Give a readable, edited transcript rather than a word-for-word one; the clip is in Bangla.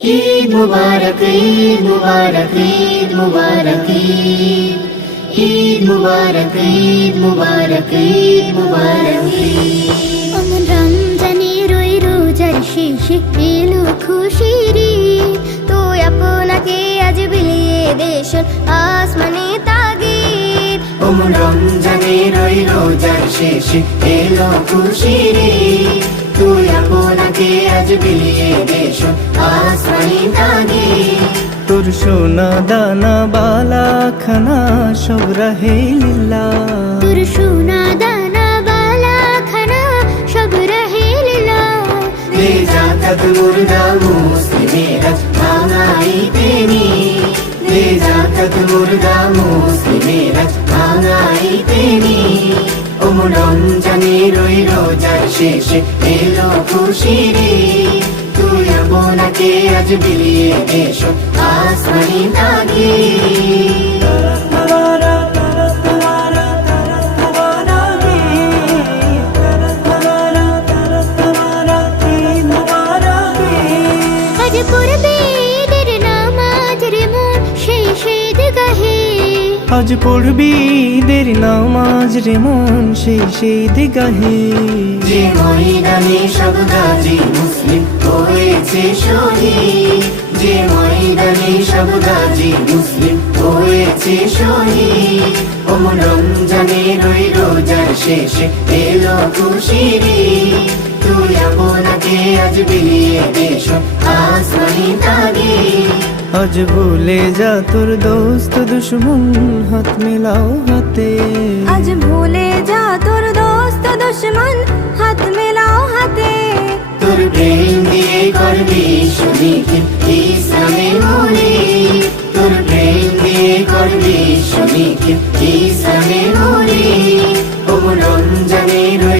ईद मुबारक ईद मुबारक ईद मुबारक ईद मुबारक ईद मुबारक ईद मुबारक অমন রমজানের ওই রোজার শেষে এলো খুশির ঈদ। তো আপনাকে আজ বিলিয়ে দেশ আসমানে তাগিদ। ওমন রমজানের ওই রোজার শেষে এলো খুশির ঈদ। তুই আপনাকে আজ বিলিয়ে দেশ আসমানি তাগিদ। তোর সোনা দানা বালা খানা সব রাহে লিল্লা। তোর সোনা দানা বালা খানা সব রহে লিল্লাহ। দে জাকাত মুর্দা মুসলিমেরা ভাঙাইতে নি। দে জাকাত মুর্দা মুসলিমেরা ভাঙাইতে নি। ওমন রমজানের ওই রোজার শেষে এলো খুশির ঈদ। তুই আপনাকে আজ বিলিয়ে দেশ আসমানি তাগিদ। আজ পড়বে ঈদের নামাজ রে মন সেই ঈদগাহে। আজ পড়বি ঈদের নামাজ রে মন সেই ঈদগাহে। যে ময়দানে সব গাজী মুসলিম হয়েছে শহীদ। যে ময়দানে সব গাজী মুসলিম হয়েছে শহীদ। ওমন রমজানের ওই রোজার শেষে এলো খুশির ঈদ। তুই আপনাকে আজ বিলিয়ে দেশ আসমানি তাগিদ। আজ ভুলে যা তোর দোস্ত দুশ্মন হাত মেলাও হাতে। আজ ভুলে যা তোর দোস্ত দুশ্মন হাত মেলাও হাতে। তোর প্রেম দিয়ে করবি শনিকে ইসলামের মনে। তোর প্রেম দিয়ে করবি শনিকে ইসলামের